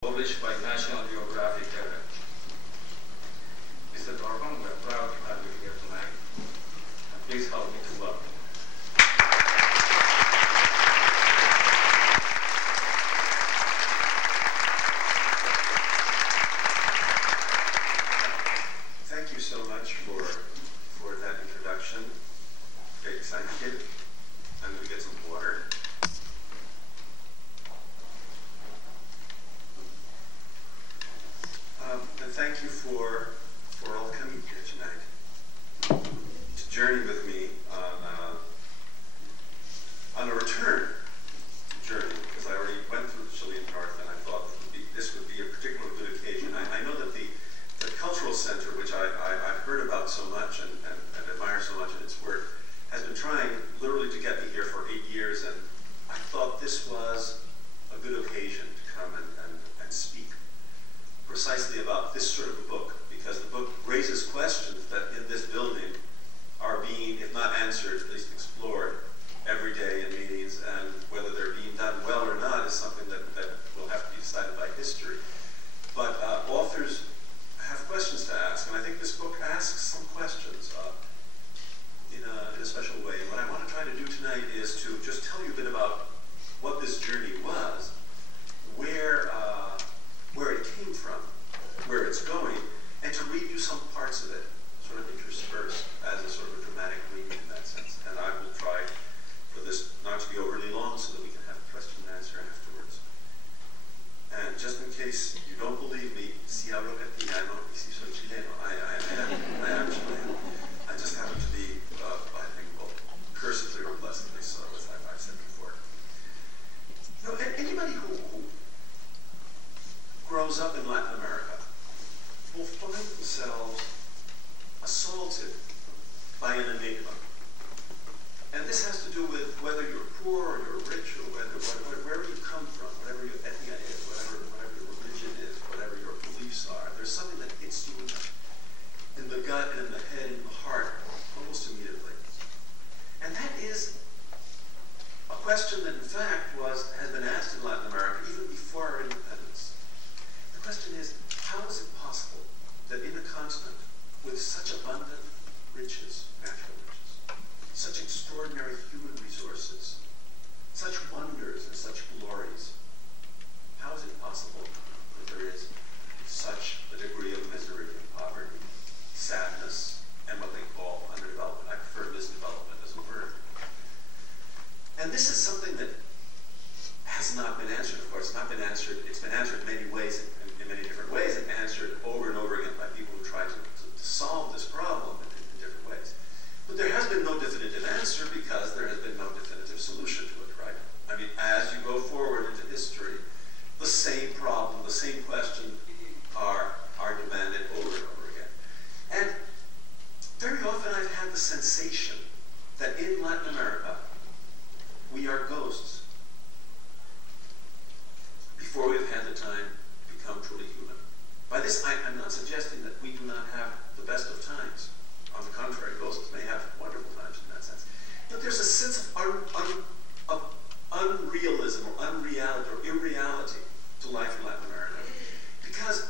published by National Geographic. Mr. Dorfman, we're proud to have you here tonight. And please help me to welcome. Thank you so much for that introduction. Very excited. I'm going to get some water. And thank you for all coming here tonight to journey with me on a return journey, because I already went through the Chilean North, and I thought this would be a particularly good occasion. I know that the Cultural Center, which I've heard about so much and admire so much in its work, has been trying literally to get me here for 8 years, and I thought this was a good occasion to come and speak precisely about this sort of a book, because the book raises questions that in this building are being, if not answered, at least explored every day in meetings, and whether they're being done well or not is something that will have to be decided by history. But authors have questions to ask, and I think this book asks some questions in a special way. And what I want to try to do tonight is to just tell you a bit about what this journey was, where it came from, where it's going, and to read you some parts of it, sort of interspersed as a sort of a dramatic reading in that sense. And I will try for this not to be overly long so that we can have a question and answer afterwards. And just in case you don't believe me, si hablo castellano y si soy chileno. I am Chilean. I just happen to be bilingual, cursively or blessedly so, as I've said before. You know, anybody who grows up in Latin America will find themselves assaulted by an enigma. And this has to do with whether you're poor or you're rich, or wherever you come from, whatever your ethnia is, whatever your religion is, whatever your beliefs are. There's something that hits you in the gut and in the head and in the heart almost immediately. And that is a question that in fact has been asked in Latin America even before our independence. The question is, how is it possible that in a continent with such abundant riches, natural riches, such extraordinary human resources, such wonders and such glories, how is it possible that there is such a degree of misery and poverty, sadness, and what they call underdevelopment? I prefer misdevelopment as a word. And this is something that has not been answered, of course. It's been answered in many ways, in many different ways, and answered over and over again by people who try to solve this problem in different ways. But there has been no definitive answer because there has been no definitive solution to it, right? I mean, as you go forward into history, the same problem, the same question are demanded over and over again. And very often I've had the sensation that in Latin America, we are ghosts before we've had the time to become truly human. By this, I'm not suggesting that we do not have the best of times. On the contrary, ghosts may have wonderful times in that sense. But there's a sense of unrealism or unreality or irreality to life in Latin America, because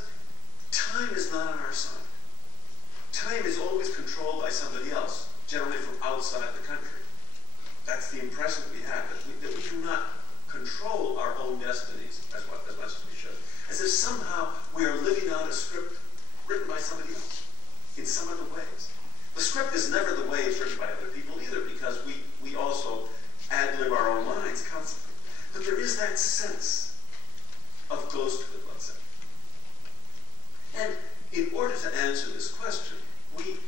time is not on our side. Time is always controlled by somebody else, generally from outside the country. That's the impression that we have, that we do not control our own destinies as much as we should. As if somehow we are living out a script written by somebody else in some other ways. The script is never the way it's written by other people either, because we also ad-lib our own lines constantly. But there is that sense of ghosthood, let's say. And in order to answer this question, we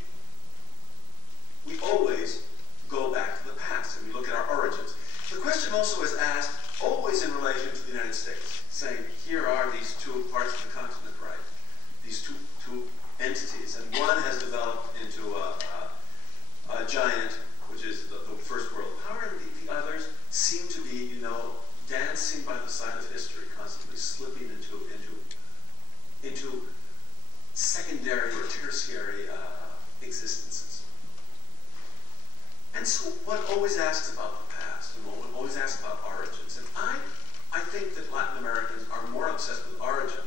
always go back to the past and we look at our origins. The question also is asked always in relation to the United States, saying, here are these two parts of the continent, right? These two entities, and one has developed into a giant, which is the first world power, and the others seem to be, dancing by the side of history, constantly slipping into secondary or tertiary existences. And so one always asks about the past, and one always asks about origins. And I think that Latin Americans are more obsessed with origins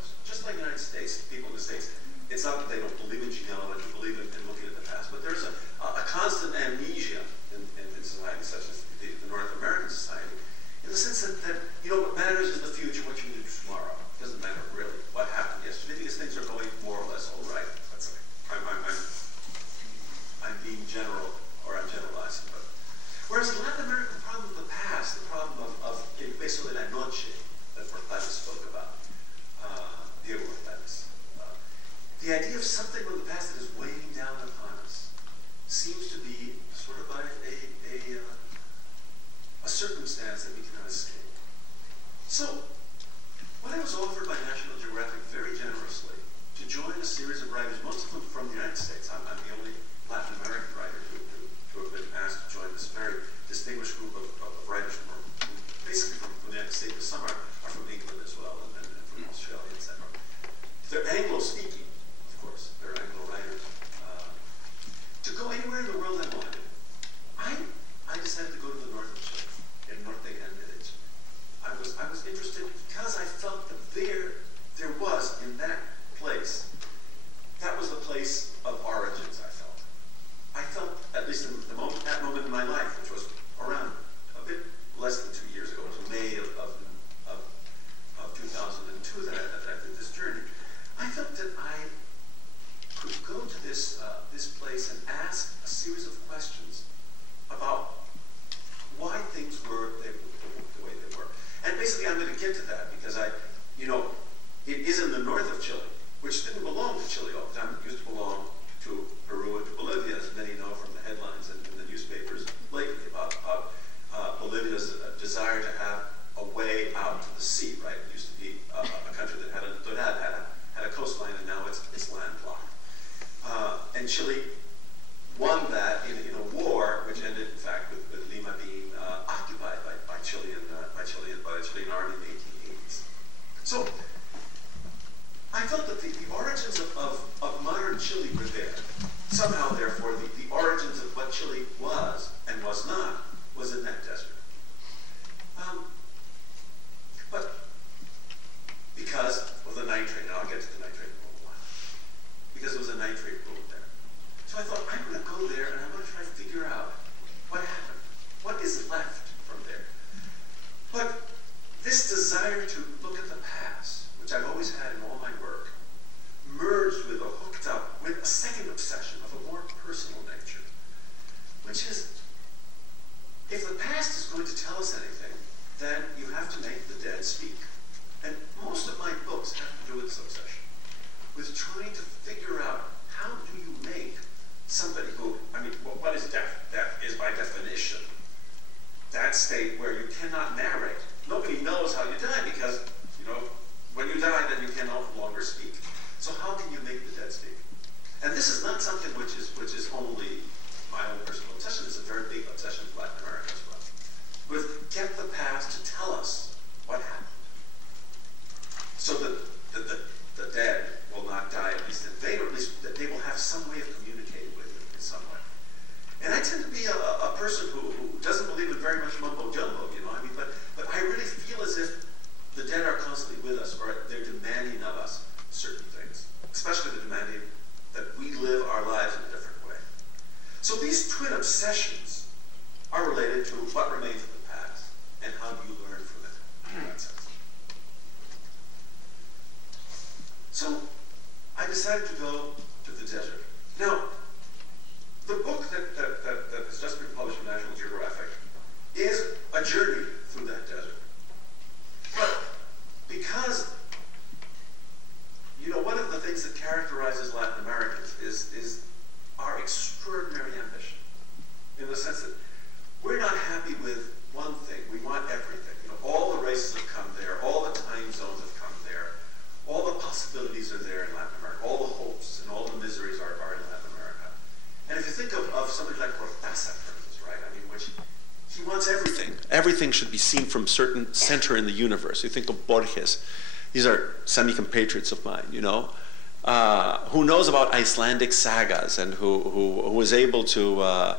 there's something from the past that is weighing down upon us. Seems to be sort of like a circumstance that we cannot escape. So, when I was offered by National Geographic very generously to join a series of writers, most of them from the United States, I'm the only Latin American writer to have been asked to join this very distinguished group of writers from basically from the United States, but some are from England as well, and from Australia, etc. They're Anglo-speaking, of course. They're Anglo-writers. To go anywhere in the world I wanted, I decided to go to the north of Chile, in Norte and Village. I was interested because I felt that there was, in that place, that was the place of origins, I felt. I felt, at least in that moment in my life, which was around a bit less than 2 years ago, it was May of 2002 that I did this journey. I felt that I could go to this place and ask a series of questions about why things were the way they were. And basically I'm going to get to that because it is in the north of Chile, which didn't belong to Chile all the time. It used to belong to Peru and to Bolivia, as many know from the headlines and in the newspapers lately about Bolivia's desire to have a way out to the sea, right? It used to be a country that had a coastline, and now it's landlocked. And Chile won that in a war, which ended, in fact, with Lima being occupied by the Chilean army in the 1880s. So I felt that the origins of modern Chile were there. Somehow, therefore, the origins of what Chile was and was not was in that desert. But because of the nitrate, and I'll get to the nitrate in a little while, because there was a nitrate boom there. So I thought, I'm going to go there and I'm going to try to figure out what happened. What is left from there? But this desire to look at the past, which I've always had in all my work, merged with or hooked up with a second obsession of a more personal nature, which is, if the past is going to tell us anything, then you have to make the dead speak. And most of my books have to do with this obsession, with trying to figure out how do you make somebody who, what is death? Death is by definition that state where you cannot narrate. Nobody knows how you die because, when you die, then you can no longer speak. So how can you make the dead speak? And this is not something which is only my own personal obsession. It's a very big obsession in Latin America as well. With get the past to tell us what happened. So that the dead will not die, at least that they will have some way of communicating with you in some way. And I tend to be a person who doesn't believe in very much mumbo jumbo, but I really feel as if the dead are constantly with us, or they're demanding of us certain things, especially the demanding that we live our lives in a different way. So these twin obsessions are related to what remains of the past and how do you learn from it in that sense. So I decided to go to the desert. Now, the book that has just been published in National Geographic is a journey through that desert. But because, one of the things that characterizes Latin Americans is our extraordinary ambition, in the sense that we're not happy with one thing. We want everything. All the races have come there. All the time zones have come there. All the possibilities are there in Latin America. All the hopes and all the miseries are in Latin America. And if you think of somebody like Cortázar, for instance, right? Which he wants everything. Everything should be seen from a certain center in the universe. You think of Borges. These are semi-compatriots of mine, who knows about Icelandic sagas and who is able to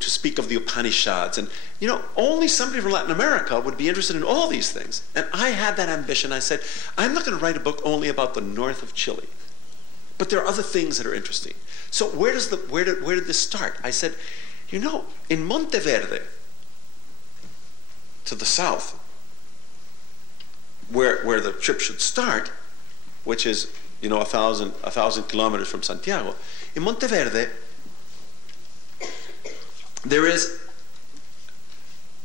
speak of the Upanishads. And, only somebody from Latin America would be interested in all these things. And I had that ambition. I said, I'm not going to write a book only about the north of Chile. But there are other things that are interesting. So where did this start? I said, in Monteverde, to the south, where the trip should start, which is, 1,000 kilometers from Santiago, in Monteverde, there is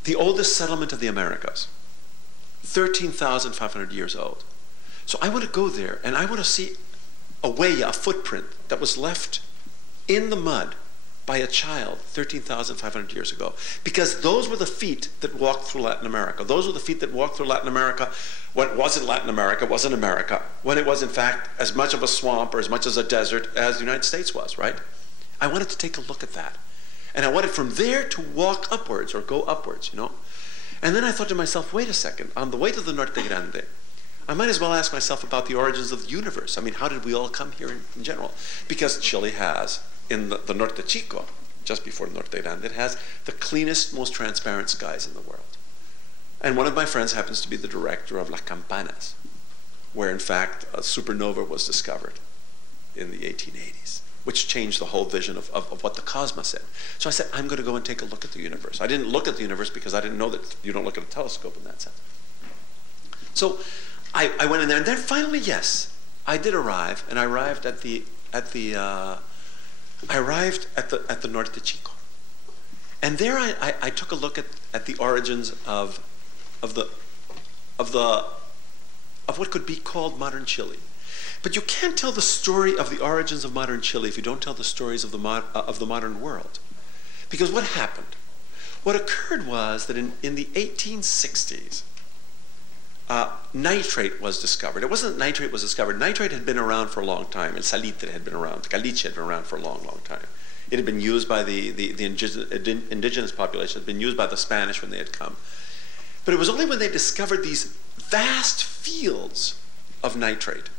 the oldest settlement of the Americas, 13,500 years old. So I want to go there, and I want to see a huella, a footprint that was left in the mud by a child 13,500 years ago. Because those were the feet that walked through Latin America. Those were the feet that walked through Latin America when it wasn't Latin America, wasn't America, when it was in fact as much of a swamp or as much as a desert as the United States was, right? I wanted to take a look at that. And I wanted from there to walk upwards or go upwards, you know? And then I thought to myself, wait a second, on the way to the Norte Grande, I might as well ask myself about the origins of the universe. I mean, how did we all come here in general? Because Chile has, in the Norte Chico, just before Norte Grande, it has the cleanest, most transparent skies in the world. And one of my friends happens to be the director of Las Campanas, where in fact a supernova was discovered in the 1880s, which changed the whole vision of what the cosmos is. So I said, I'm going to go and take a look at the universe. I didn't look at the universe because I didn't know that you don't look at a telescope in that sense. So I went in there, and then finally, yes, I did arrive, and I arrived at the Norte Chico. And there I took a look at the origins of what could be called modern Chile. But you can't tell the story of the origins of modern Chile if you don't tell the stories of the modern world. Because what happened? What occurred was that in the 1860s, nitrate was discovered. It wasn't that nitrate was discovered. Nitrate had been around for a long time, and salitre had been around. Caliche had been around for a long, long time. It had been used by the indigenous population. It had been used by the Spanish when they had come. But it was only when they discovered these vast fields of nitrate,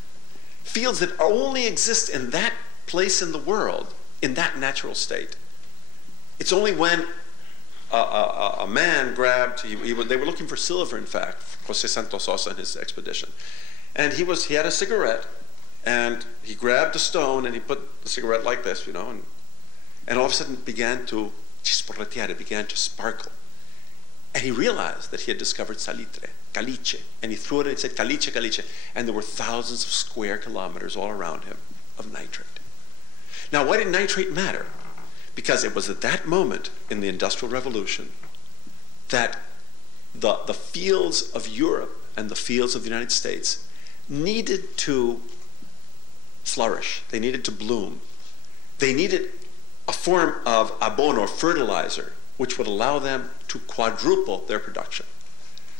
fields that only exist in that place in the world, in that natural state. It's only when a man grabbed, they were looking for silver, in fact, Jose Santos Sosa in his expedition. And he had a cigarette, and he grabbed a stone, and he put the cigarette like this, you know, and all of a sudden it began to chisporretear, it began to sparkle. And he realized that he had discovered salitre, caliche, and he threw it and he said, caliche, caliche. And there were thousands of square kilometers all around him of nitrate. Now, why did nitrate matter? Because it was at that moment in the Industrial Revolution that the fields of Europe and the fields of the United States needed to flourish. They needed to bloom. They needed a form of abono, or fertilizer, which would allow them to quadruple their production.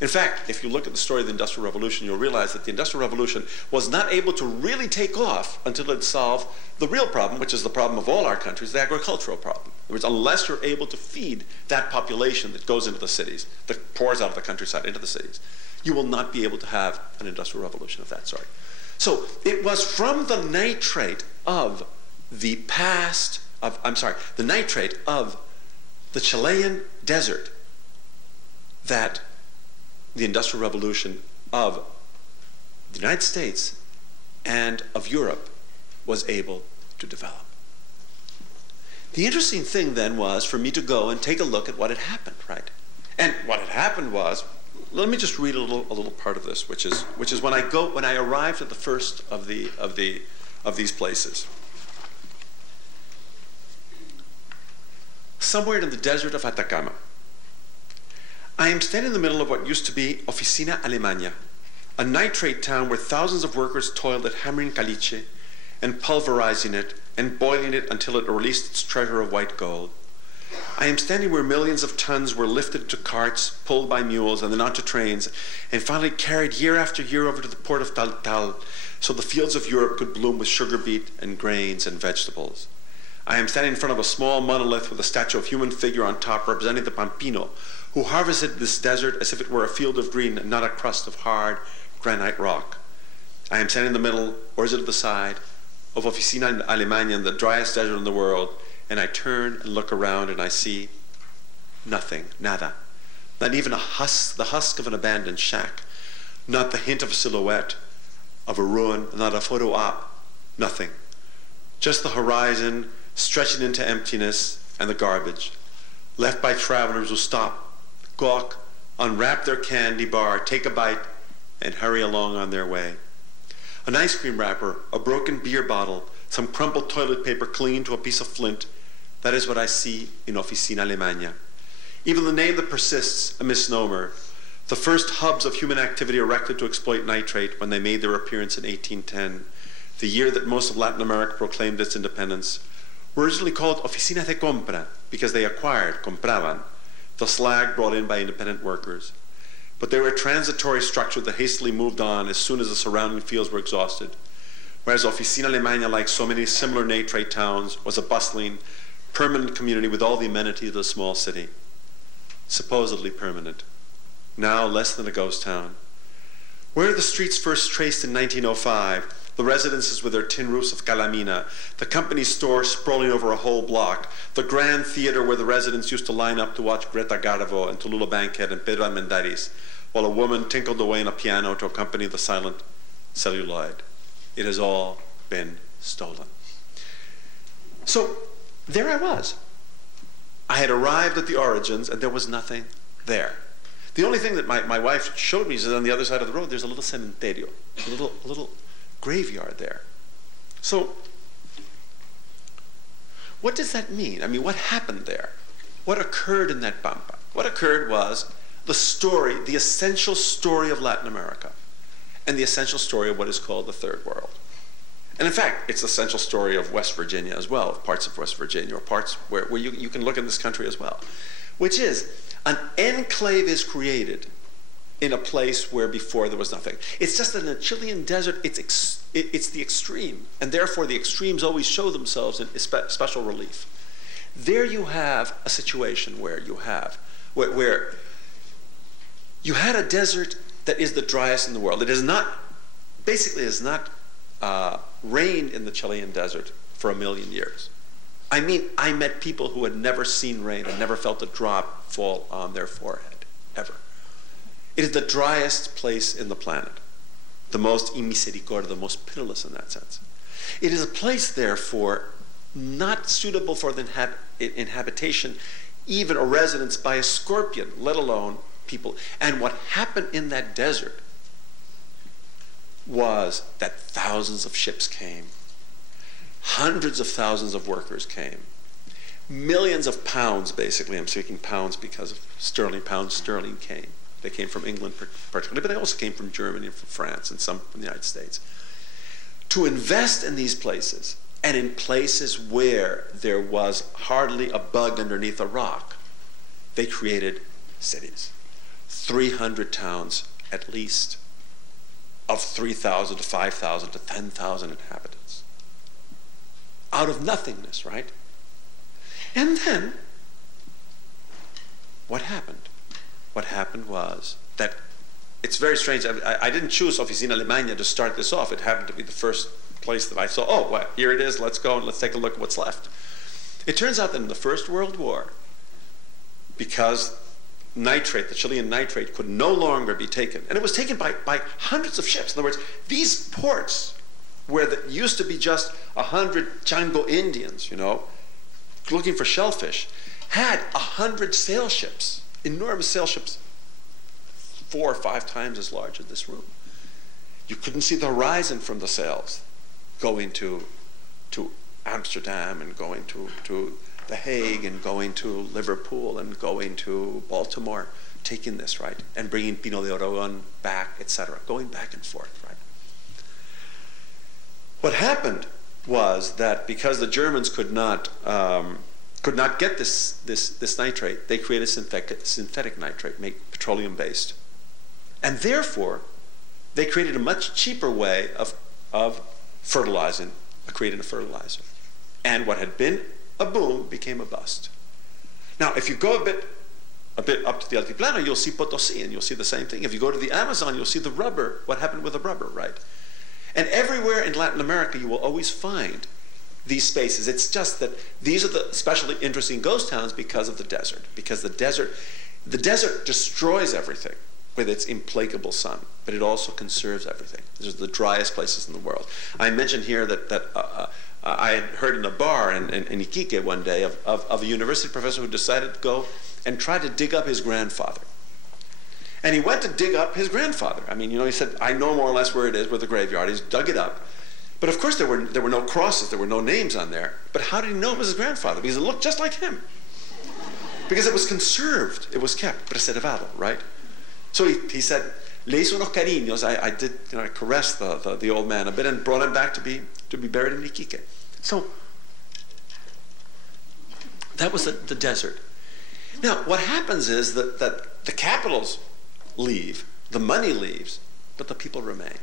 In fact, if you look at the story of the Industrial Revolution, you'll realize that the Industrial Revolution was not able to really take off until it solved the real problem, which is the problem of all our countries, the agricultural problem. In other words, unless you're able to feed that population that goes into the cities, that pours out of the countryside into the cities, you will not be able to have an Industrial Revolution of that sort. So it was from the nitrate of the the nitrate of the Chilean desert that the Industrial Revolution of the United States and of Europe was able to develop. The interesting thing then was for me to go and take a look at what had happened, right? And what had happened was, let me just read a little part of this, which is when I arrived at the first of these places. Somewhere in the desert of Atacama, I am standing in the middle of what used to be Oficina Alemania, a nitrate town where thousands of workers toiled at hammering caliche and pulverizing it and boiling it until it released its treasure of white gold. I am standing where millions of tons were lifted to carts, pulled by mules, and then onto trains, and finally carried year after year over to the port of Taltal, so the fields of Europe could bloom with sugar beet and grains and vegetables. I am standing in front of a small monolith with a statue of a human figure on top representing the Pampino, who harvested this desert as if it were a field of green and not a crust of hard granite rock. I am standing in the middle, or is it at the side, of Oficina Alemania, the driest desert in the world, and I turn and look around and I see nothing, nada. Not even the husk of an abandoned shack, not the hint of a silhouette of a ruin, not a photo op, nothing. Just the horizon stretching into emptiness and the garbage, left by travelers who stop, gawk, unwrap their candy bar, take a bite, and hurry along on their way. An ice cream wrapper, a broken beer bottle, some crumpled toilet paper clinging to a piece of flint, that is what I see in Oficina Alemania. Even the name that persists, a misnomer. The first hubs of human activity erected to exploit nitrate when they made their appearance in 1810 the year that most of Latin America proclaimed its independence, were originally called oficinas de compra because they acquired, compraban, the slag brought in by independent workers. But they were a transitory structure that hastily moved on as soon as the surrounding fields were exhausted. Whereas Oficina Alemana, like so many similar nitrate towns, was a bustling, permanent community with all the amenities of a small city. Supposedly permanent. Now less than a ghost town. Where the streets first traced in 1905, the residences with their tin roofs of calamina, the company store sprawling over a whole block, the grand theater where the residents used to line up to watch Greta Garbo and Tallulah Bankhead and Pedro Armendáriz, while a woman tinkled away on a piano to accompany the silent celluloid. It has all been stolen. So there I was. I had arrived at the origins and there was nothing there. The only thing that my wife showed me is that on the other side of the road there's a little cementerio, a little graveyard there. So what does that mean? I mean, what happened there? What occurred in that pampa? What occurred was the story, the essential story of Latin America, and the essential story of what is called the Third World. And in fact, it's the essential story of West Virginia as well, of parts of West Virginia, or parts where you can look in this country as well, which is an enclave is created in a place where before there was nothing. It's just that in the Chilean desert, it's the extreme, and therefore the extremes always show themselves in special relief. There you have a situation where you have, where you had a desert that is the driest in the world. It is not, basically has not rained in the Chilean desert for 1 million years. I mean, I met people who had never seen rain and never felt a drop fall on their forehead, ever. It is the driest place in the planet, the most inmisericordia, the most pitiless in that sense. It is a place, therefore, not suitable for the inhabitation, even a residence by a scorpion, let alone people. And what happened in that desert was that thousands of ships came, hundreds of thousands of workers came, millions of pounds, basically, I'm speaking pounds because of sterling, pounds sterling came. They came from England particularly, but they also came from Germany and from France and some from the United States, to invest in these places, and in places where there was hardly a bug underneath a rock, they created cities. 300 towns at least, of 3,000 to 5,000 to 10,000 inhabitants. Out of nothingness, right? And then, what happened? What happened was that, it's very strange, I didn't choose Oficina Alemana to start this off. It happened to be the first place that I saw, oh, well, here it is, let's go and let's take a look at what's left. It turns out that in the First World War, because nitrate, the Chilean nitrate, could no longer be taken, and it was taken by hundreds of ships. In other words, these ports, where there used to be just 100 Chango Indians, you know, looking for shellfish, had 100 sail ships, enormous sail ships, 4 or 5 times as large as this room. You couldn't see the horizon from the sails going to Amsterdam and going to The Hague and going to Liverpool and going to Baltimore, taking this, right, and bringing Pino de Aragon back, etc., going back and forth, right. What happened was that because the Germans could not get this nitrate, they created synthetic nitrate, made petroleum-based, and therefore they created a much cheaper way of fertilizing, creating a fertilizer, and what had been a boom became a bust. Now, if you go a bit up to the Altiplano, you'll see Potosí, and you'll see the same thing. If you go to the Amazon, you'll see the rubber, what happened with the rubber, right? And everywhere in Latin America, you will always find these spaces. It's just that these are the especially interesting ghost towns because of the desert. Because the desert destroys everything with its implacable sun, but it also conserves everything. These are the driest places in the world. I mentioned here that I had heard in a bar in Iquique one day of a university professor who decided to go and try to dig up his grandfather. And he went to dig up his grandfather. I mean, you know, he said, I know more or less where it is, where the graveyard is. He dug it up. But of course there were no crosses, there were no names on there. But how did he know it was his grandfather? Because it looked just like him. Because it was conserved, it was kept, preservado, right? So he said, le hice unos cariños. I did, I caressed the old man a bit and brought him back to be buried in Iquique. So that was the desert. Now, what happens is that the capitals leave, the money leaves, but the people remain.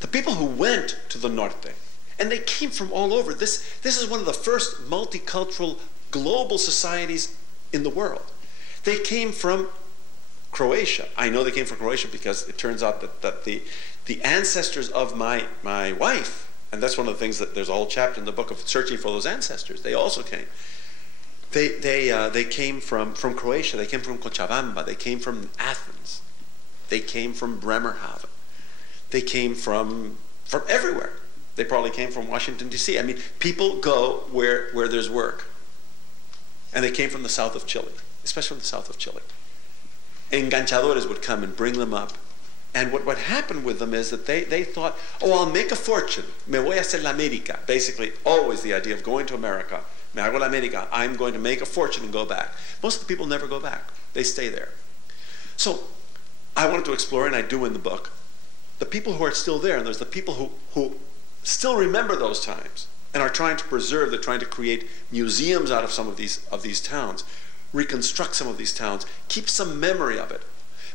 The people who went to the Norte, and they came from all over. This is one of the first multicultural global societies in the world. They came from Croatia. I know they came from Croatia because it turns out that the ancestors of my wife, and that's one of the things that there's a whole chapter in the book of searching for those ancestors, they also came. They came from Croatia. They came from Cochabamba. They came from Athens. They came from Bremerhaven. They came from everywhere. They probably came from Washington, D.C. I mean, people go where there's work. And they came from the south of Chile, especially from the south of Chile. Enganchadores would come and bring them up. And what happened with them is that they thought, oh, I'll make a fortune. Me voy a hacer la América. Basically, always the idea of going to America. Me hago la América. I'm going to make a fortune and go back. Most of the people never go back. They stay there. So I wanted to explore, and I do in the book, the people who are still there. And there's the people who still remember those times and are trying to preserve, they're trying to create museums out of some of these towns, reconstruct some of these towns, keep some memory of it.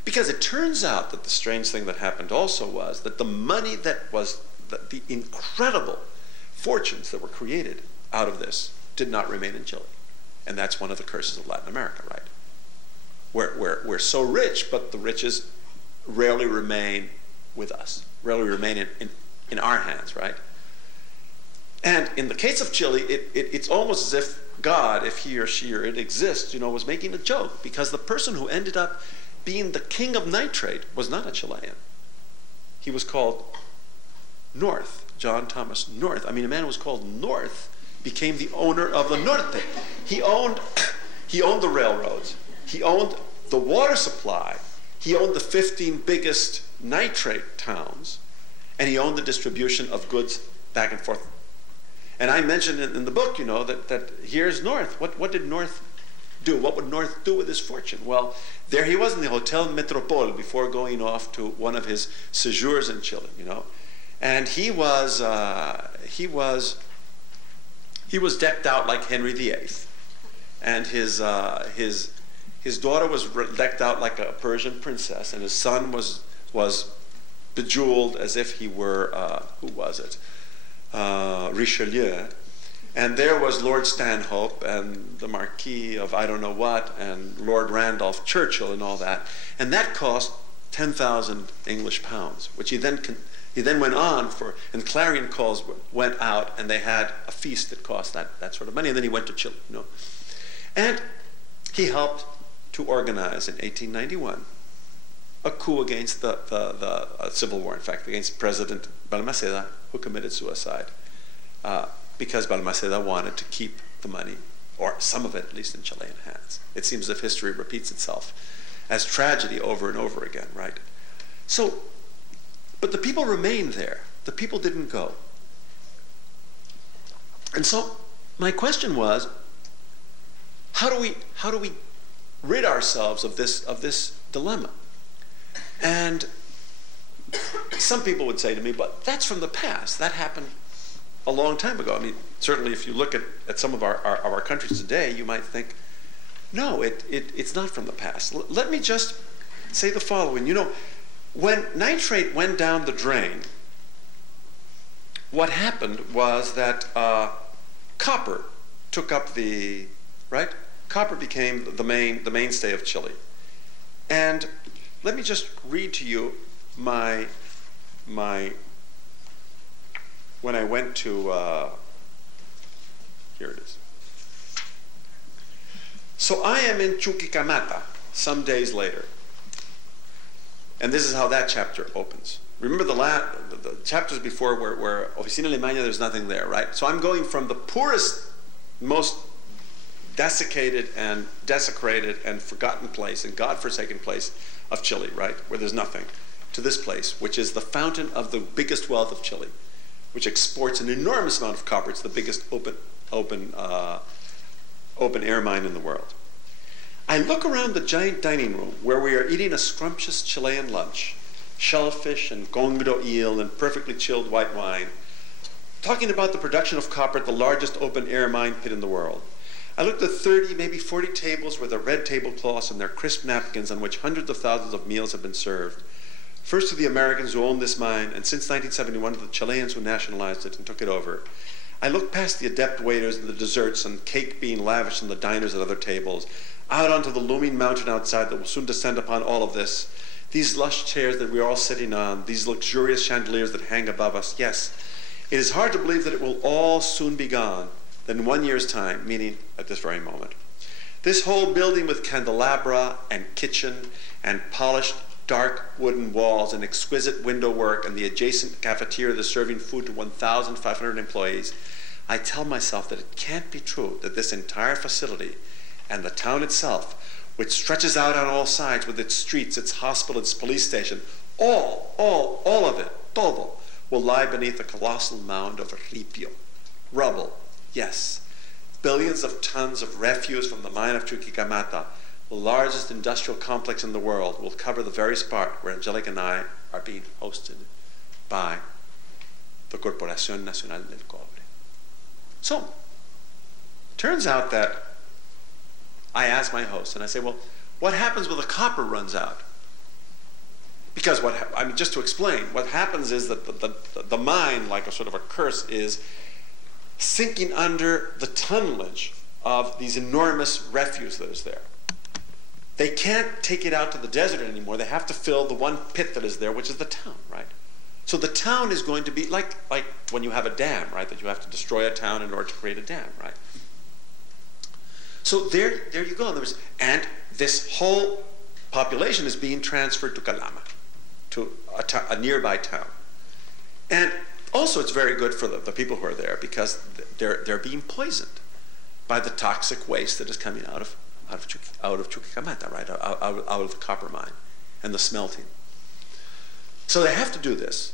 Because it turns out that the strange thing that happened also was that the money that was, the incredible fortunes that were created out of this did not remain in Chile. And that's one of the curses of Latin America, right? We're so rich, but the riches rarely remain with us, rarely remain in our hands, right? And in the case of Chile, it's almost as if God, if he or she or it exists, was making a joke, because the person who ended up being the king of nitrate was not a Chilean. He was called North, John Thomas North. I mean, a man who was called North became the owner of the Norte. He owned the railroads. He owned the water supply. He owned the 15 biggest nitrate towns, and he owned the distribution of goods back and forth. And I mentioned in the book, that here's North. What did North do? What would North do with his fortune? Well, there he was in the Hotel Metropole before going off to one of his séjours in Chile, and he was decked out like Henry VIII, and his daughter was decked out like a Persian princess, and his son was bejeweled as if he were who was it? Richelieu. And there was Lord Stanhope and the Marquis of I don't know what and Lord Randolph Churchill and all that. And that cost 10,000 English pounds, which he then went on for, and clarion calls went out, and they had a feast that cost that sort of money, and then he went to Chile, And he helped to organize in 1891 a coup against the civil war, in fact, against President Balmaceda, who committed suicide. Because Balmaceda wanted to keep the money, or some of it at least, in Chilean hands. It seems as if history repeats itself as tragedy over and over again, right? So, but the people remained there. The people didn't go. And so my question was, how do we rid ourselves of this dilemma? And some people would say to me, but that's from the past. That happened a long time ago. I mean, certainly if you look at some of our countries today, you might think, no, it's not from the past. Let me just say the following. When nitrate went down the drain, what happened was that copper took up right? Copper became the mainstay of Chile. And let me just read to you when I went to, here it is. So I am in Chuquicamata some days later. And this is how that chapter opens. Remember the chapters before where Oficina Alemania, there's nothing there, right? So I'm going from the poorest, most desiccated and desecrated and forgotten place and godforsaken place of Chile, right? Where there's nothing, to this place, which is the fountain of the biggest wealth of Chile, which exports an enormous amount of copper. It's the biggest open air mine in the world. I look around the giant dining room where we are eating a scrumptious Chilean lunch, shellfish and gongro eel and perfectly chilled white wine, talking about the production of copper at the largest open-air mine pit in the world. I looked at 30, maybe 40 tables with their red tablecloths and their crisp napkins on which hundreds of thousands of meals have been served. First to the Americans who owned this mine, and since 1971 to the Chileans who nationalized it and took it over. I looked past the adept waiters and the desserts and cake being lavished in the diners at other tables, out onto the looming mountain outside that will soon descend upon all of this. These lush chairs that we are all sitting on, these luxurious chandeliers that hang above us. Yes, it is hard to believe that it will all soon be gone, that in 1 year's time, meaning at this very moment. This whole building with candelabra and kitchen and polished dark wooden walls and exquisite window work and the adjacent cafeteria that's serving food to 1,500 employees, I tell myself that it can't be true that this entire facility and the town itself, which stretches out on all sides with its streets, its hospital, its police station, all of it, todo, will lie beneath a colossal mound of ripio, rubble, yes. Billions of tons of refuse from the mine of Chuquicamata, the largest industrial complex in the world, will cover the very spot where Angelica and I are being hosted by the Corporación Nacional del Cobre. So, turns out that I asked my host, and I say, well, what happens when the copper runs out? Because just to explain, what happens is that the mine, like a sort of a curse, is sinking under the tunnelage of these enormous refuse that is there. They can't take it out to the desert anymore. They have to fill the one pit that is there, which is the town, right? So the town is going to be like when you have a dam, right? That you have to destroy a town in order to create a dam, right? So there you go. And this whole population is being transferred to Calama, to a nearby town. And also it's very good for the people who are there because they're being poisoned by the toxic waste that is coming out of Chuquicamata, right? Out of the copper mine and the smelting. So they have to do this.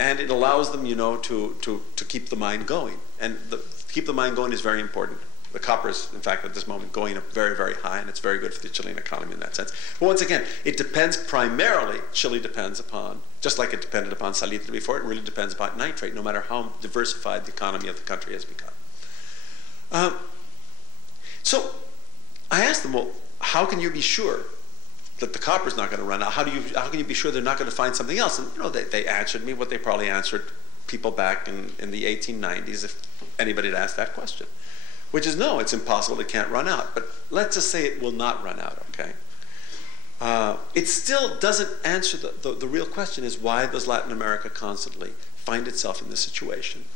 And it allows them, to keep the mine going. And to keep the mine going is very important. The copper is, in fact, at this moment going up very, very high, and it's very good for the Chilean economy in that sense. But once again, it depends primarily, Chile depends upon, just like it depended upon salitre before, it really depends upon nitrate, no matter how diversified the economy of the country has become. So I asked them, well, how can you be sure that the copper is not going to run out? How can you be sure they're not going to find something else? And they answered me what they probably answered people back in the 1890s if anybody had asked that question, which is no, it's impossible, it can't run out. But let's just say it will not run out, okay? It still doesn't answer the real question is why does Latin America constantly find itself in this situation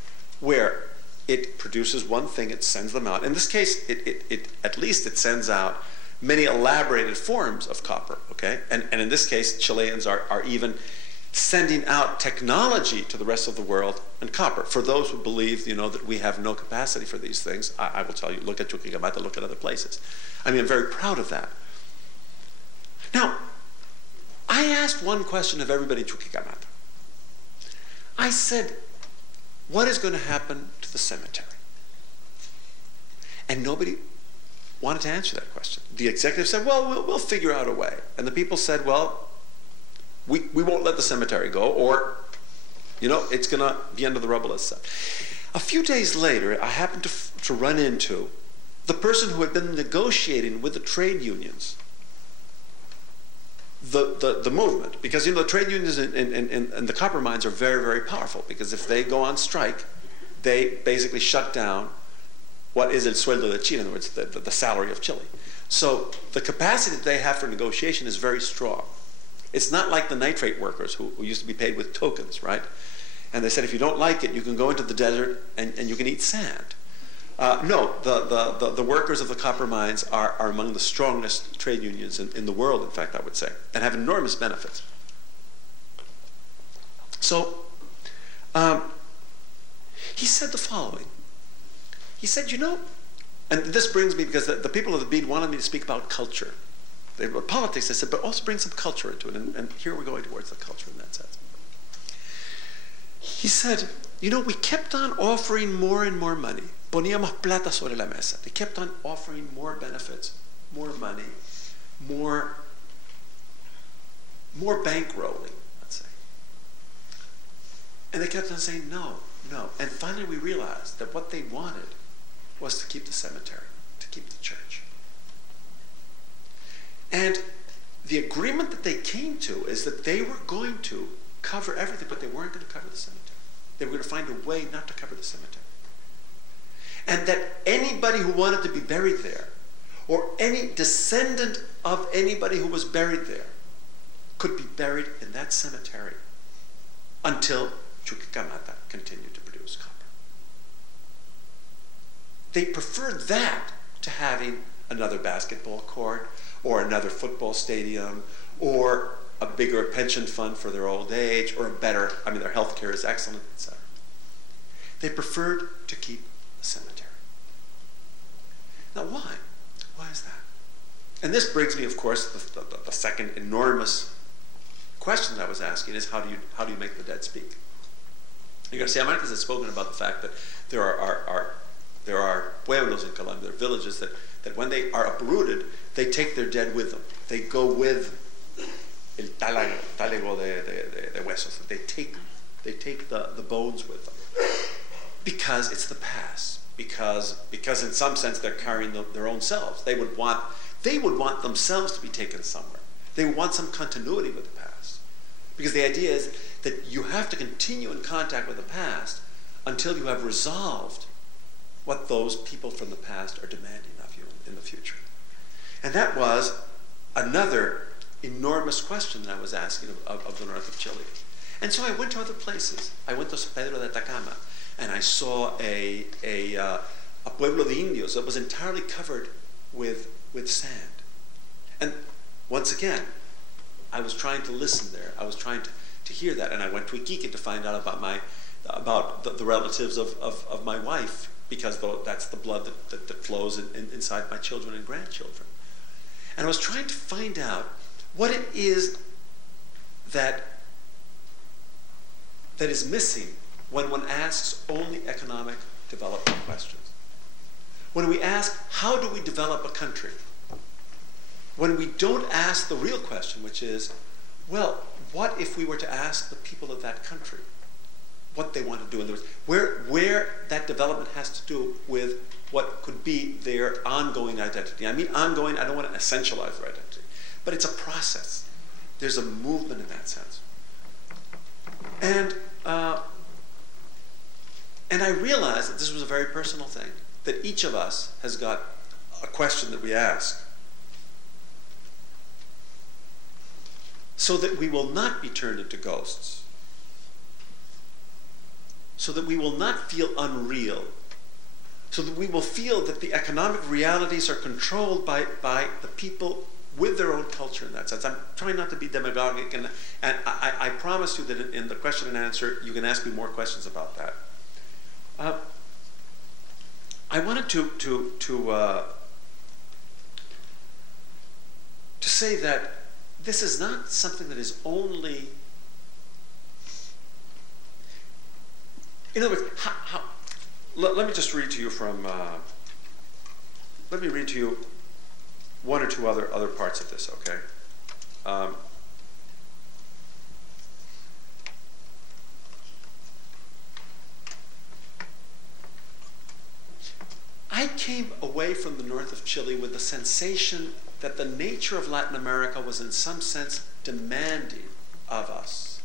where it produces one thing, it sends them out. In this case, at least it sends out many elaborated forms of copper, okay? And in this case, Chileans are even sending out technology to the rest of the world and copper. For those who believe, that we have no capacity for these things, I will tell you, look at Chuquicamata, look at other places. I mean, I'm very proud of that. Now, I asked one question of everybody in Chuquicamata. I said, what is going to happen to the cemetery? And nobody wanted to answer that question. The executive said, well, we'll figure out a way. And the people said, well, we won't let the cemetery go, or, it's going to be under the rubble as such. A few days later, I happened to run into the person who had been negotiating with the trade unions, the movement, because the trade unions and the copper mines are very, very powerful, because if they go on strike, they basically shut down what is el sueldo de Chile, in other words, the salary of Chile. So the capacity that they have for negotiation is very strong. It's not like the nitrate workers who used to be paid with tokens, right? And they said, if you don't like it, you can go into the desert and you can eat sand. No, the workers of the copper mines are among the strongest trade unions in the world, in fact, I would say, and have enormous benefits. So he said the following. He said, and this brings me, because the people of the bead wanted me to speak about culture. They were politics, I said, but also bring some culture into it. And here we're going towards the culture in that sense. He said, we kept on offering more and more money. Poníamos plata sobre la mesa. They kept on offering more benefits, more money, more bankrolling. And they kept on saying, no, no. And finally we realized that what they wanted was to keep the cemetery, to keep the church. And the agreement that they came to is that they were going to cover everything, but they weren't going to cover the cemetery. They were going to find a way not to cover the cemetery. And that anybody who wanted to be buried there, or any descendant of anybody who was buried there, could be buried in that cemetery until Chuquicamata continued to produce copper. They preferred that to having another basketball court, or another football stadium, or a bigger pension fund for their old age, or a better, their health care is excellent, etc. They preferred to keep the cemetery. Now why? Why is that? And this brings me, of course, the second enormous question that I was asking is how do you make the dead speak? You're going to say, Americans have spoken about the fact that there are pueblos in Colombia, there are villages that when they are uprooted, they take their dead with them. They go with el talego de huesos. They take the bones with them because it's the past. Because in some sense they're carrying their own selves. They would want themselves to be taken somewhere. They would want some continuity with the past. Because the idea is that you have to continue in contact with the past until you have resolved what those people from the past are demanding of you in the future. And that was another enormous question that I was asking of the north of Chile. And so I went to other places. I went to San Pedro de Atacama, and I saw a pueblo de indios that was entirely covered with sand. And once again, I was trying to listen there. I was trying to hear that. And I went to Iquique to find out about the relatives of my wife, because that's the blood that flows inside my children and grandchildren. And I was trying to find out what it is that is missing when one asks only economic development questions. When we ask, how do we develop a country? When we don't ask the real question, which is, well, what if we were to ask the people of that country what they want to do, and where that development has to do with what could be their ongoing identity. I mean ongoing, I don't want to essentialize their identity, but it's a process. There's a movement in that sense. And I realized that this was a very personal thing, that each of us has got a question that we ask, so that we will not be turned into ghosts, so that we will not feel unreal, so that we will feel that the economic realities are controlled by the people with their own culture in that sense. I'm trying not to be demagogic, and I promise you that in the question and answer, you can ask me more questions about that. I wanted to say that this is not something that is only, in other words, let me just read to you from, let me read to you one or two other parts of this, okay? I came away from the north of Chile with the sensation that the nature of Latin America was in some sense demanding of us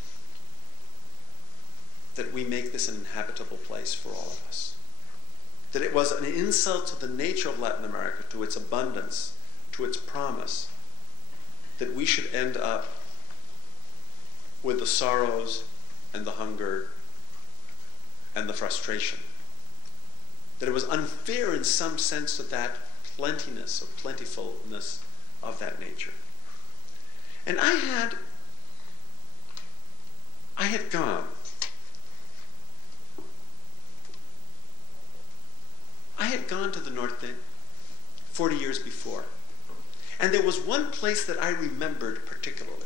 that we make this an inhabitable place for all of us. That it was an insult to the nature of Latin America, to its abundance, to its promise, that we should end up with the sorrows and the hunger and the frustration. That it was unfair in some sense to that plentiness or plentifulness of that nature. And I had gone. I had gone to the norte 40 years before. And there was one place that I remembered particularly.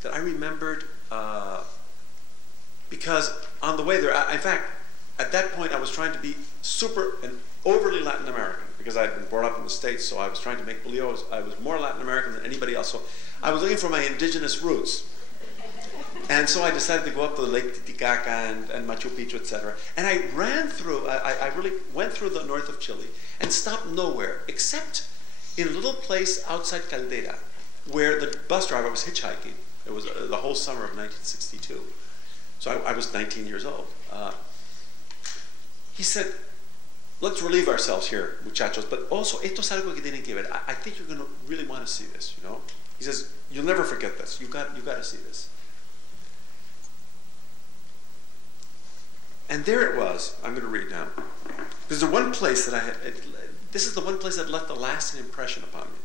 That I remembered because on the way there, in fact, at that point I was trying to be super and overly Latin American, because I had been brought up in the States, so I was trying to make believe I was more Latin American than anybody else. So I was looking for my indigenous roots. And so I decided to go up to Lake Titicaca and Machu Picchu, etc. And I ran through, I really went through the north of Chile and stopped nowhere except in a little place outside Caldera where the bus driver was hitchhiking. It was the whole summer of 1962. So I was 19 years old. He said, let's relieve ourselves here, muchachos, but also, esto es algo que tienen que ver. I think you're going to really want to see this, you know? He says, you'll never forget this. You got to see this. And there it was. I'm going to read now. There's the one place that this is the one place that left a lasting impression upon me.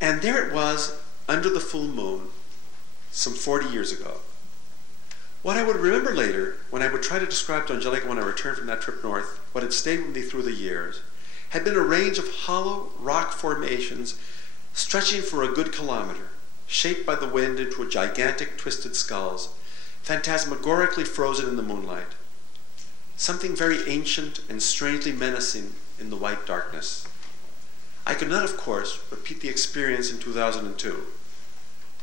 And there it was, under the full moon, some 40 years ago. What I would remember later, when I would try to describe to Angelica when I returned from that trip north, what had stayed with me through the years, had been a range of hollow rock formations stretching for a good kilometer, shaped by the wind into gigantic twisted skulls, phantasmagorically frozen in the moonlight. Something very ancient and strangely menacing in the white darkness. I could not, of course, repeat the experience in 2002.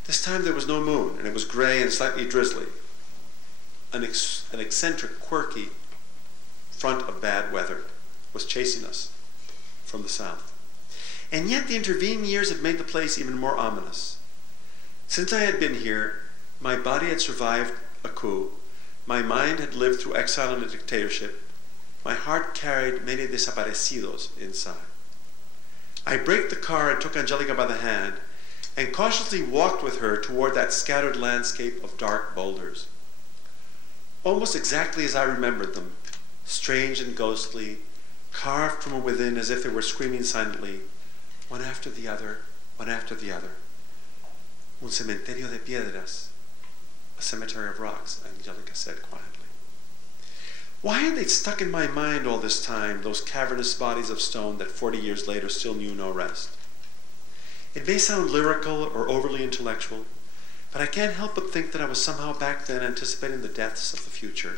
This time there was no moon, and it was gray and slightly drizzly. An eccentric, quirky front of bad weather was chasing us from the south. And yet the intervening years had made the place even more ominous. Since I had been here, my body had survived a coup, my mind had lived through exile and a dictatorship, my heart carried many desaparecidos inside. I braked the car and took Angelica by the hand and cautiously walked with her toward that scattered landscape of dark boulders. Almost exactly as I remembered them, strange and ghostly, carved from within as if they were screaming silently, one after the other, one after the other. Un cementerio de piedras, a cemetery of rocks, Angelica said quietly. Why had they stuck in my mind all this time, those cavernous bodies of stone that 40 years later still knew no rest? It may sound lyrical or overly intellectual, but I can't help but think that I was somehow back then anticipating the deaths of the future.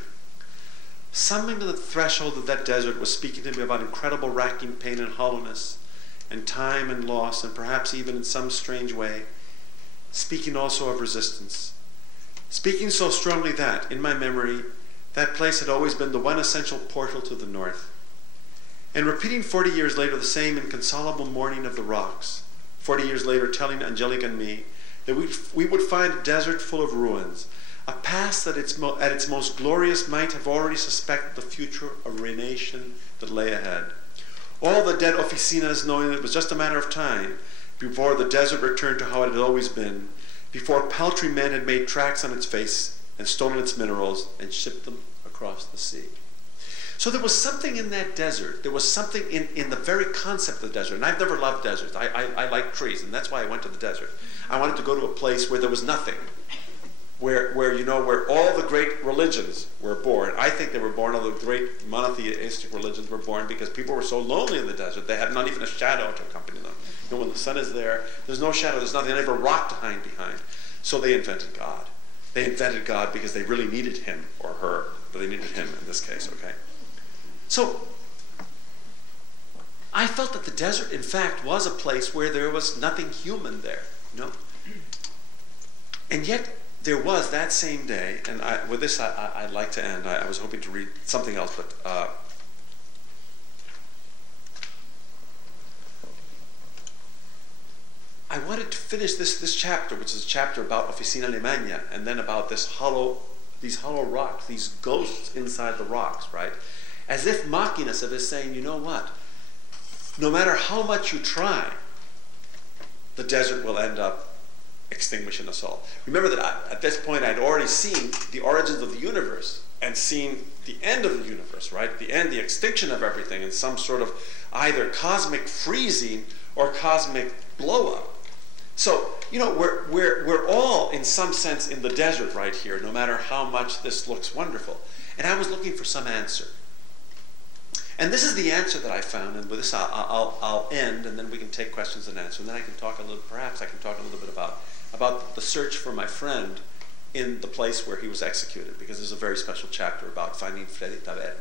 Something to the threshold of that desert was speaking to me about incredible racking pain and hollowness, and time and loss, and perhaps even in some strange way, speaking also of resistance. Speaking so strongly that, in my memory, that place had always been the one essential portal to the north. And repeating 40 years later the same inconsolable mourning of the rocks, 40 years later telling Angelica and me that we would find a desert full of ruins, a past that at its most glorious might have already suspected the future of renation that lay ahead. All the dead oficinas knowing that it was just a matter of time before the desert returned to how it had always been, before paltry men had made tracks on its face and stolen its minerals and shipped them across the sea. So there was something in that desert. There was something in the very concept of the desert. And I've never loved deserts. I like trees, and that's why I went to the desert. I wanted to go to a place where there was nothing, where all the great religions were born. I think they were born, all the great monotheistic religions were born because people were so lonely in the desert. They had not even a shadow to accompany them. You know, when the sun is there, there's no shadow, there's nothing, they have a rock to hide behind. So they invented God. They invented God because they really needed him or her, but they needed him in this case, okay? So I felt that the desert, in fact, was a place where there was nothing human there, you know? And yet, there was that same day, and with this I'd like to end. I was hoping to read something else, but I wanted to finish this chapter, which is a chapter about Oficina Alemania, and then about these hollow rocks, these ghosts inside the rocks, right? As if mocking us, as if saying, you know what? No matter how much you try, the desert will end up extinguishing us all. Remember that at this point I'd already seen the origins of the universe and seen the end of the universe, right? The end, the extinction of everything in some sort of either cosmic freezing or cosmic blow-up. So, you know, we're all in some sense in the desert right here, no matter how much this looks wonderful. And I was looking for some answer. And this is the answer that I found, and with this I'll end, and then we can take questions and answers, and then I can talk perhaps I can talk a little bit about the search for my friend in the place where he was executed, because there's a very special chapter about finding Freddy Taberna.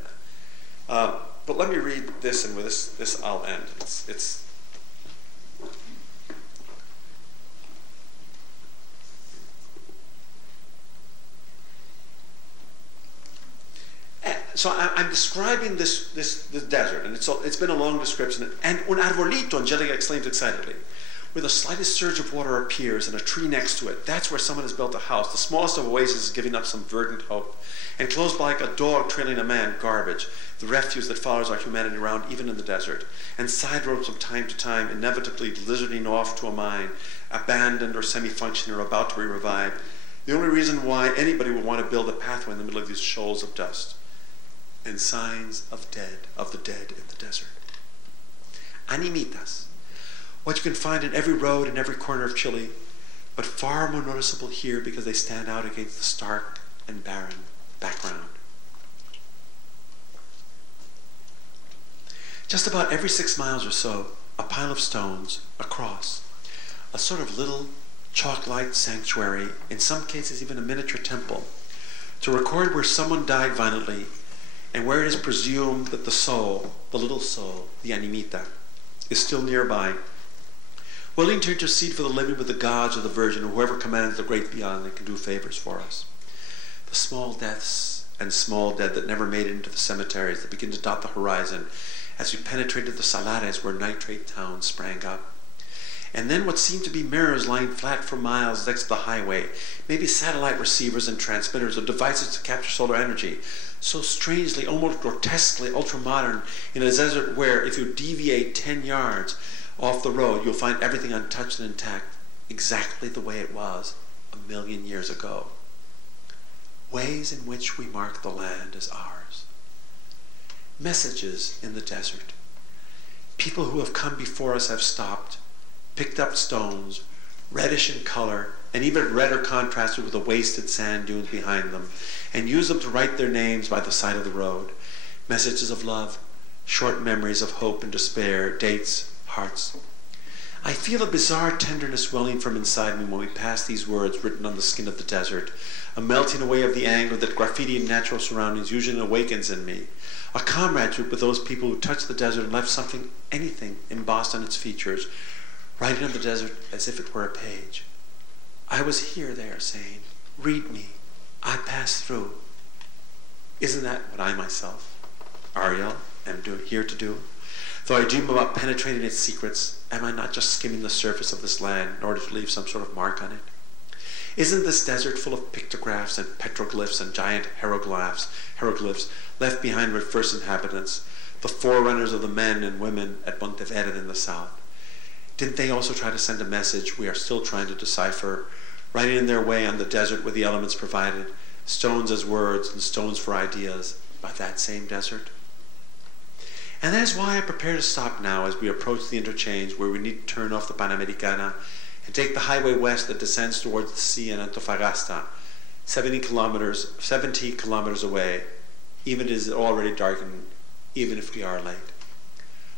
But let me read this, and with this I'll end. It's so I'm describing this desert, and it's been a long description. And un arbolito, Angelica exclaims excitedly, where the slightest surge of water appears and a tree next to it, that's where someone has built a house. The smallest of oases is giving up some verdant hope. And close by, like a dog trailing a man, garbage, the refuse that follows our humanity around even in the desert. And side roads from time to time, inevitably lizarding off to a mine, abandoned or semi-functioning or about to be revived. The only reason why anybody would want to build a pathway in the middle of these shoals of dust. And signs of the dead in the desert. Animitas. What you can find in every road in every corner of Chile, but far more noticeable here because they stand out against the stark and barren background. Just about every 6 miles or so, a pile of stones, a cross, a sort of little chalk-like sanctuary, in some cases even a miniature temple, to record where someone died violently and where it is presumed that the soul, the little soul, the animita, is still nearby, willing to intercede for the living with the gods or the Virgin or whoever commands the great beyond that can do favors for us. The small deaths and small dead that never made it into the cemeteries that begin to dot the horizon as we penetrated the salares where nitrate towns sprang up. And then what seemed to be mirrors lying flat for miles next to the highway, maybe satellite receivers and transmitters or devices to capture solar energy, so strangely, almost grotesquely ultra-modern in a desert where if you deviate 10 yards off the road, you'll find everything untouched and intact, exactly the way it was 1,000,000 years ago. Ways in which we mark the land as ours. Messages in the desert. People who have come before us have stopped, picked up stones, reddish in color, and even redder contrasted with the wasted sand dunes behind them, and used them to write their names by the side of the road. Messages of love, short memories of hope and despair, dates, hearts. I feel a bizarre tenderness welling from inside me when we pass these words written on the skin of the desert, a melting away of the anger that graffiti in natural surroundings usually awakens in me, a comradeship with those people who touched the desert and left something, anything, embossed on its features, writing on the desert as if it were a page. I was here, they are saying. Read me. I passed through. Isn't that what I myself, Ariel, am here to do? Though I dream about penetrating its secrets, am I not just skimming the surface of this land in order to leave some sort of mark on it? Isn't this desert full of pictographs and petroglyphs and giant hieroglyphs left behind by first inhabitants, the forerunners of the men and women at Monteverde in the south? Didn't they also try to send a message we are still trying to decipher, writing in their way on the desert with the elements provided, stones as words and stones for ideas, by that same desert? And that is why I prepare to stop now as we approach the interchange where we need to turn off the Panamericana and take the highway west that descends towards the sea in Antofagasta, 70 kilometers away, even if it is already darkened, even if we are late.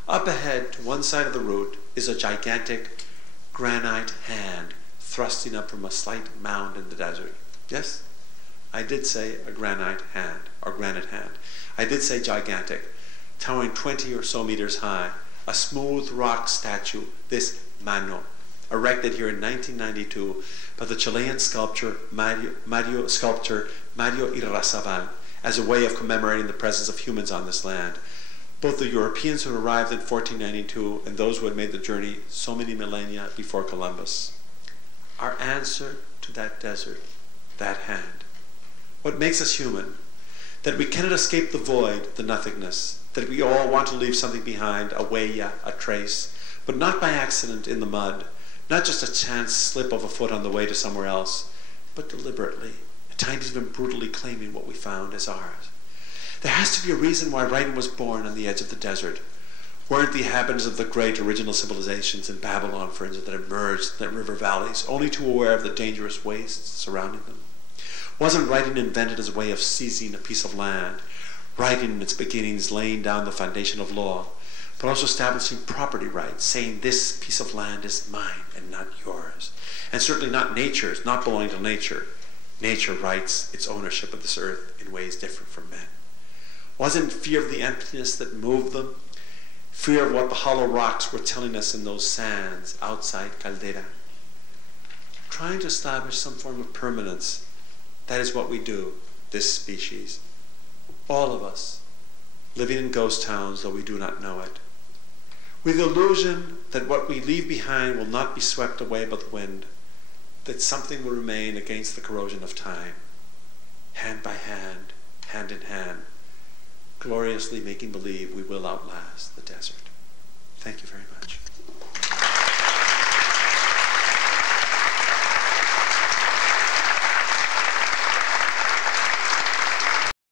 Up ahead, to one side of the route, is a gigantic granite hand thrusting up from a slight mound in the desert. Yes, I did say a granite hand, or granite hand. I did say gigantic, towering 20 or so meters high, a smooth rock statue, this mano, erected here in 1992 by the Chilean sculptor Mario Irrazabal as a way of commemorating the presence of humans on this land, both the Europeans who arrived in 1492 and those who had made the journey so many millennia before Columbus. Our answer to that desert, that hand. What makes us human? That we cannot escape the void, the nothingness, that we all want to leave something behind, a huella, a trace, but not by accident in the mud, not just a chance slip of a foot on the way to somewhere else, but deliberately, at times even brutally claiming what we found as ours. There has to be a reason why writing was born on the edge of the desert. Weren't the inhabitants of the great original civilizations in Babylon, for instance, that emerged in the river valleys, only too aware of the dangerous wastes surrounding them? Wasn't writing invented as a way of seizing a piece of land, writing in its beginnings laying down the foundation of law, but also establishing property rights, saying this piece of land is mine and not yours, and certainly not nature's, not belonging to nature. Nature writes its ownership of this earth in ways different from men. Wasn't fear of the emptiness that moved them? Fear of what the hollow rocks were telling us in those sands outside Caldera? Trying to establish some form of permanence. That is what we do, this species. all of us, living in ghost towns though we do not know it, with the illusion that what we leave behind will not be swept away by the wind, that something will remain against the corrosion of time, hand by hand, hand in hand, gloriously making believe we will outlast the desert. Thank you very much.